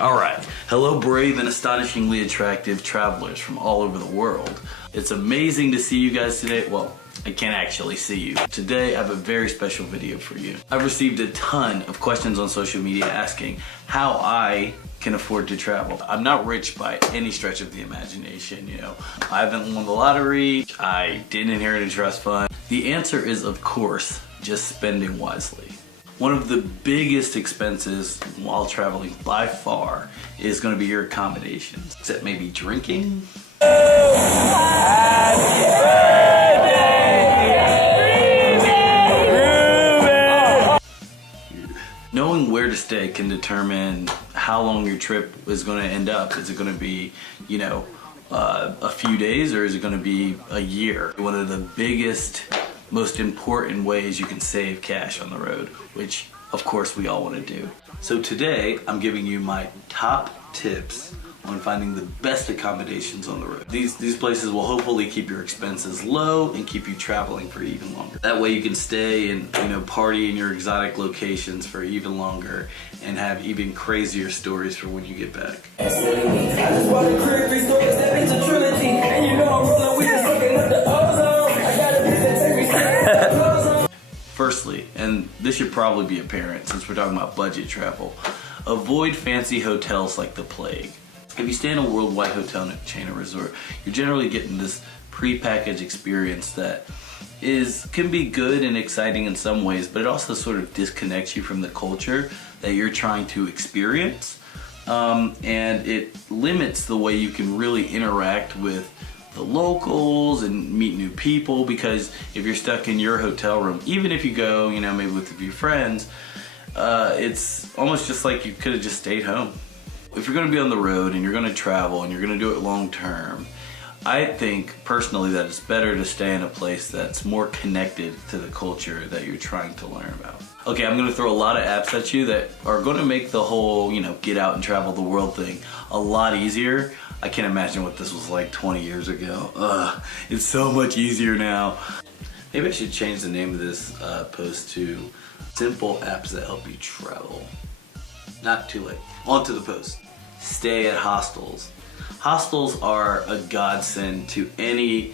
Alright, hello brave and astonishingly attractive travelers from all over the world. It's amazing to see you guys today. Well, I can't actually see you. Today I have a very special video for you. I've received a ton of questions on social media asking how I can afford to travel. I'm not rich by any stretch of the imagination, you know. I haven't won the lottery, I didn't inherit a trust fund. The answer is, of course, just spending wisely. One of the biggest expenses while traveling by far is going to be your accommodations. Except maybe drinking. Knowing where to stay can determine how long your trip is going to end up. Is it going to be, you know, a few days, or is it going to be a year? One of the biggest, most important ways you can save cash on the road, which of course we all want to do. So today I'm giving you my top tips on finding the best accommodations on the road. These places will hopefully keep your expenses low and keep you traveling for even longer. That way you can stay and, you know, party in your exotic locations for even longer and have even crazier stories for when you get back. Firstly, and this should probably be apparent since we're talking about budget travel, avoid fancy hotels like the plague. If you stay in a worldwide hotel chain or resort, you're generally getting this pre-packaged experience that can be good and exciting in some ways, but it also sort of disconnects you from the culture that you're trying to experience, and it limits the way you can really interact with the locals and meet new people, because if you're stuck in your hotel room, even if you go, you know, maybe with a few friends, it's almost just like you could have just stayed home. If you're going to be on the road and you're going to travel and you're going to do it long term, I think personally that it's better to stay in a place that's more connected to the culture that you're trying to learn about. Okay, I'm going to throw a lot of apps at you that are going to make the whole, you know, get out and travel the world thing a lot easier. I can't imagine what this was like 20 years ago. It's so much easier now. Maybe I should change the name of this post to Simple Apps That Help You Travel. Not too late. On to the post. Stay at hostels. Hostels are a godsend to any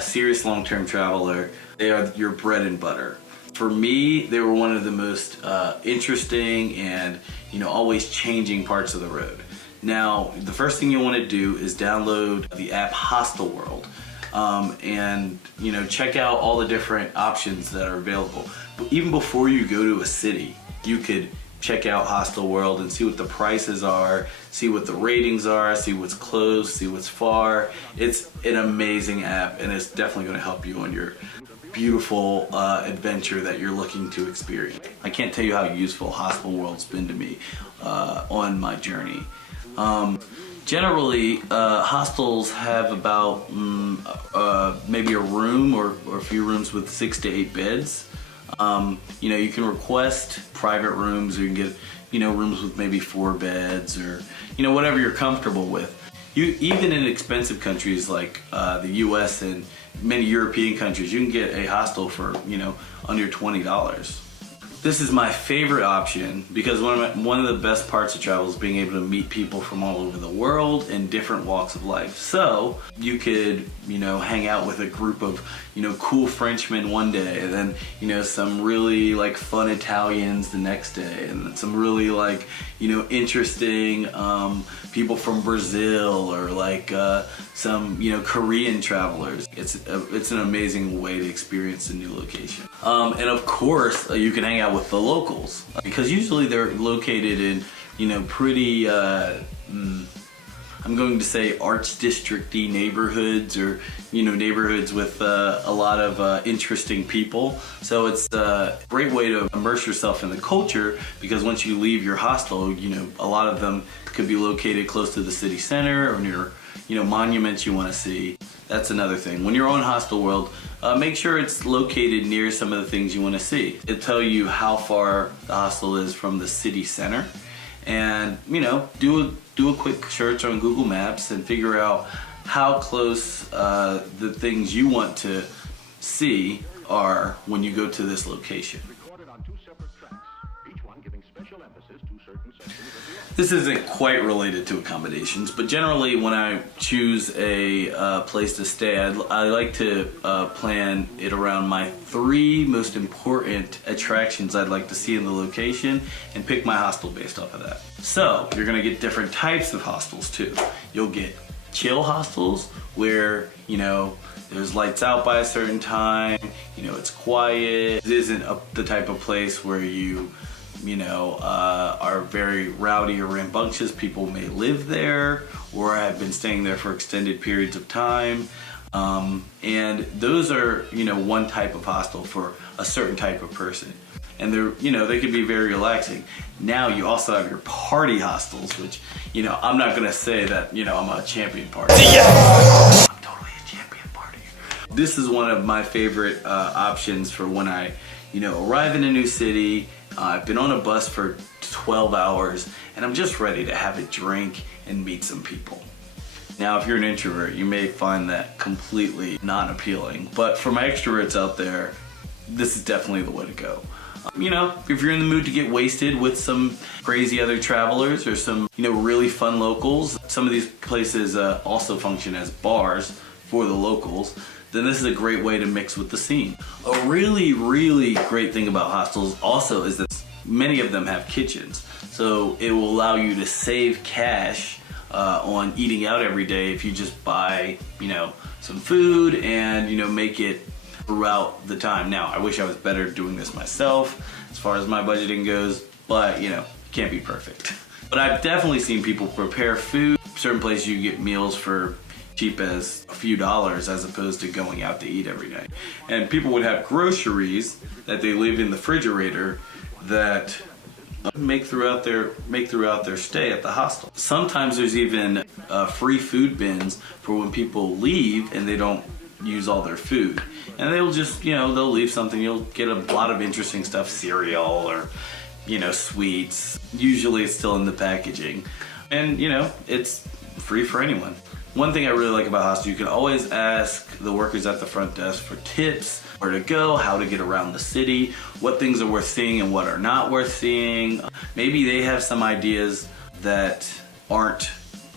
serious long-term traveler. They are your bread and butter. For me, they were one of the most interesting and, you know, always changing parts of the road. Now, the first thing you want to do is download the app Hostel World, and, you know, check out all the different options that are available. But even before you go to a city, you could check out Hostel World and see what the prices are, see what the ratings are, see what's close, see what's far. It's an amazing app, and it's definitely going to help you on your beautiful adventure that you're looking to experience. I can't tell you how useful Hostel World's been to me on my journey. Generally, hostels have about maybe a room or a few rooms with 6 to 8 beds. You know, you can request private rooms, or you can get, you know, rooms with maybe 4 beds, or, you know, whatever you're comfortable with. Even in expensive countries like the US and many European countries, you can get a hostel for, you know, under $20. This is my favorite option because one of the best parts of travel is being able to meet people from all over the world in different walks of life. So you could, you know, hang out with a group of, you know, cool Frenchmen one day, and then, you know, some really like fun Italians the next day, and some really like, you know, interesting people from Brazil, or like some, you know, Korean travelers. It's an amazing way to experience a new location. And of course, you can hang out with the locals, because usually they're located in, you know, pretty, I'm going to say arts district-y neighborhoods, or, you know, neighborhoods with a lot of interesting people. So it's a great way to immerse yourself in the culture, because once you leave your hostel, you know, a lot of them could be located close to the city center or near, you know, monuments you want to see. That's another thing. When you're on Hostel World, make sure it's located near some of the things you want to see. It'll tell you how far the hostel is from the city center, and, you know, do a quick search on Google Maps and figure out how close the things you want to see are when you go to this location. This isn't quite related to accommodations, but generally when I choose a place to stay, I like to plan it around my 3 most important attractions I'd like to see in the location and pick my hostel based off of that. So you're gonna get different types of hostels too. You'll get chill hostels where, you know, there's lights out by a certain time, you know, it's quiet. It isn't the type of place where you know, are very rowdy or rambunctious. People may live there or have been staying there for extended periods of time. And those are, you know, one type of hostel for a certain type of person. And they're, you know, they can be very relaxing. Now you also have your party hostels, which, you know, I'm not gonna say that, you know, I'm a champion party. I'm totally a champion party. This is one of my favorite options for when I, you know, arrive in a new city. I've been on a bus for 12 hours and I'm just ready to have a drink and meet some people. Now, if you're an introvert, you may find that completely not appealing, but for my extroverts out there, this is definitely the way to go. You know, if you're in the mood to get wasted with some crazy other travelers or some, you know, really fun locals, some of these places also function as bars for the locals, then this is a great way to mix with the scene. A really, really great thing about hostels also is that many of them have kitchens. So it will allow you to save cash on eating out every day if you just buy, you know, some food and, you know, make it throughout the time. Now, I wish I was better doing this myself as far as my budgeting goes, but, you know, can't be perfect. But I've definitely seen people prepare food. Certain places you get meals for cheap as a few dollars as opposed to going out to eat every night. And people would have groceries that they leave in the refrigerator that make throughout their stay at the hostel. Sometimes there's even free food bins for when people leave and they don't use all their food. And they'll just, you know, they'll leave something. You'll get a lot of interesting stuff, cereal or, you know, sweets. Usually it's still in the packaging. And, you know, it's free for anyone. One thing I really like about hostels, you can always ask the workers at the front desk for tips, where to go, how to get around the city, what things are worth seeing and what are not worth seeing. Maybe they have some ideas that aren't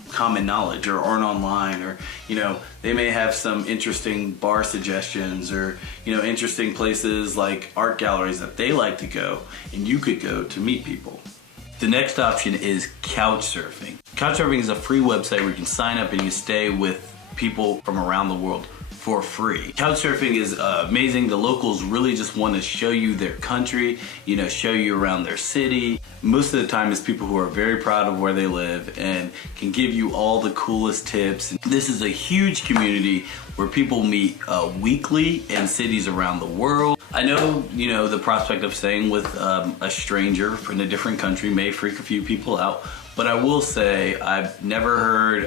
common knowledge or aren't online, or, you know, they may have some interesting bar suggestions or, you know, interesting places like art galleries that they like to go and you could go to meet people. The next option is Couchsurfing. Couchsurfing is a free website where you can sign up and you stay with people from around the world for free. Couchsurfing is amazing. The locals really just want to show you their country, you know, show you around their city. Most of the time it's people who are very proud of where they live and can give you all the coolest tips. This is a huge community where people meet weekly in cities around the world. I know, you know, the prospect of staying with a stranger from a different country may freak a few people out, but I will say I've never heard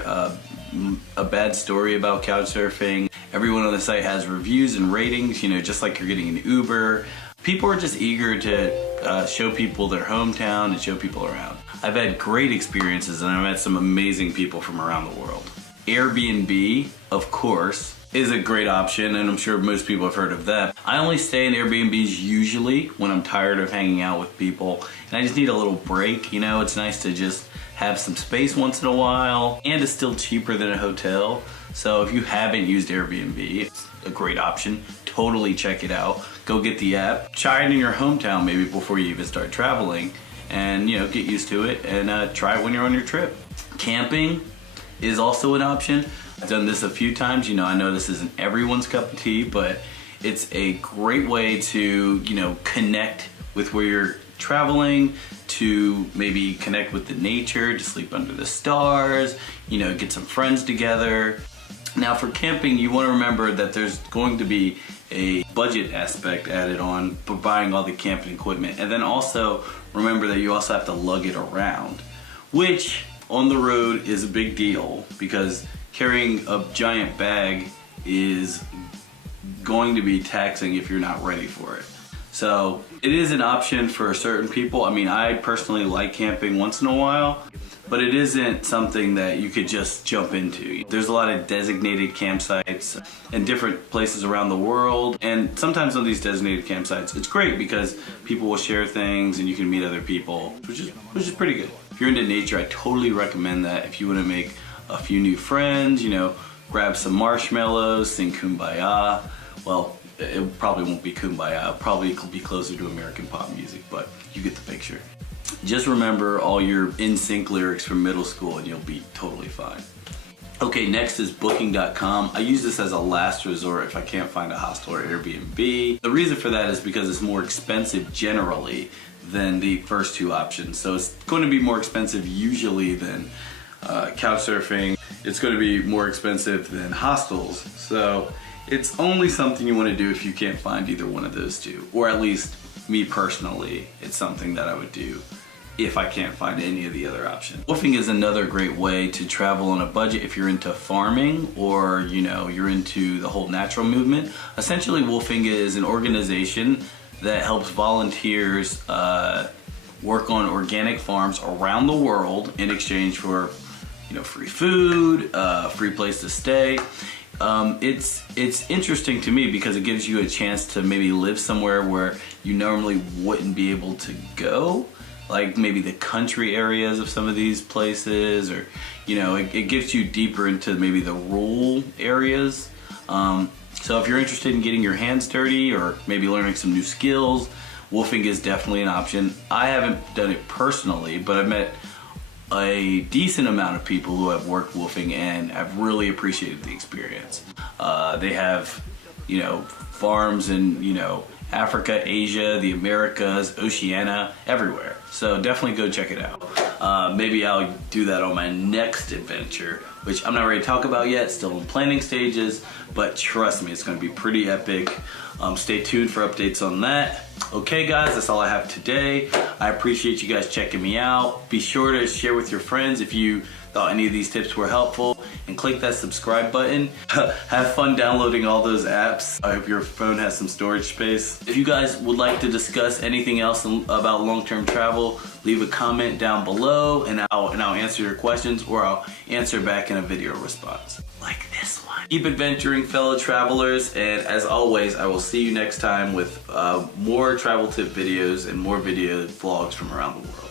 a bad story about Couchsurfing. Everyone on the site has reviews and ratings, you know, just like you're getting an Uber. People are just eager to show people their hometown and show people around. I've had great experiences and I've met some amazing people from around the world. Airbnb, of course, is a great option, and I'm sure most people have heard of that. I only stay in Airbnbs usually when I'm tired of hanging out with people and I just need a little break. You know, it's nice to just have some space once in a while, and it's still cheaper than a hotel. So if you haven't used Airbnb, it's a great option. Totally check it out. Go get the app. Try it in your hometown maybe before you even start traveling, and, you know, get used to it and try it when you're on your trip. Camping is also an option. I've done this a few times. You know, I know this isn't everyone's cup of tea, but it's a great way to, you know, connect with where you're traveling, to maybe connect with the nature, to sleep under the stars, you know, get some friends together. Now for camping, you want to remember that there's going to be a budget aspect added on for buying all the camping equipment. And then also remember that you also have to lug it around, which on the road is a big deal because carrying a giant bag is going to be taxing if you're not ready for it. So it is an option for certain people. I mean, I personally like camping once in a while, but it isn't something that you could just jump into. There's a lot of designated campsites in different places around the world, and sometimes on these designated campsites, it's great because people will share things and you can meet other people, which is pretty good. If you're into nature, I totally recommend that. If you want to make a few new friends, you know, grab some marshmallows, sing Kumbaya. Well, it probably won't be Kumbaya, it'll probably be closer to American pop music, but you get the picture. Just remember all your in-sync lyrics from middle school and you'll be totally fine. Okay, next is booking.com. I use this as a last resort if I can't find a hostel or Airbnb. The reason for that is because it's more expensive generally than the first two options. So it's going to be more expensive usually than Couchsurfing. It's going to be more expensive than hostels. So it's only something you want to do if you can't find either one of those two. Or at least me personally, it's something that I would do if I can't find any of the other options. Wolfing is another great way to travel on a budget if you're into farming or, you know, you're into the whole natural movement. Essentially, Wolfing is an organization that helps volunteers work on organic farms around the world in exchange for, you know, free food, free place to stay. It's interesting to me because it gives you a chance to maybe live somewhere where you normally wouldn't be able to go, like maybe the country areas of some of these places, or, you know, it gets you deeper into maybe the rural areas. So if you're interested in getting your hands dirty or maybe learning some new skills, Wolfing is definitely an option. I haven't done it personally, but I've met a decent amount of people who have worked Wolfing and have really appreciated the experience. They have, you know, farms in, you know, Africa, Asia, the Americas, Oceania, everywhere. So definitely go check it out. Maybe I'll do that on my next adventure, which I'm not ready to talk about yet, still in planning stages, but trust me, it's gonna be pretty epic. Stay tuned for updates on that. Okay guys, that's all I have today. I appreciate you guys checking me out. Be sure to share with your friends if you thought any of these tips were helpful, and click that subscribe button. Have fun downloading all those apps. I hope your phone has some storage space. If you guys would like to discuss anything else about long-term travel, leave a comment down below and I'll answer your questions, or I'll answer back in a video response. Like this one. Keep adventuring, fellow travelers, and as always, I will see you next time with more travel tip videos and more video vlogs from around the world.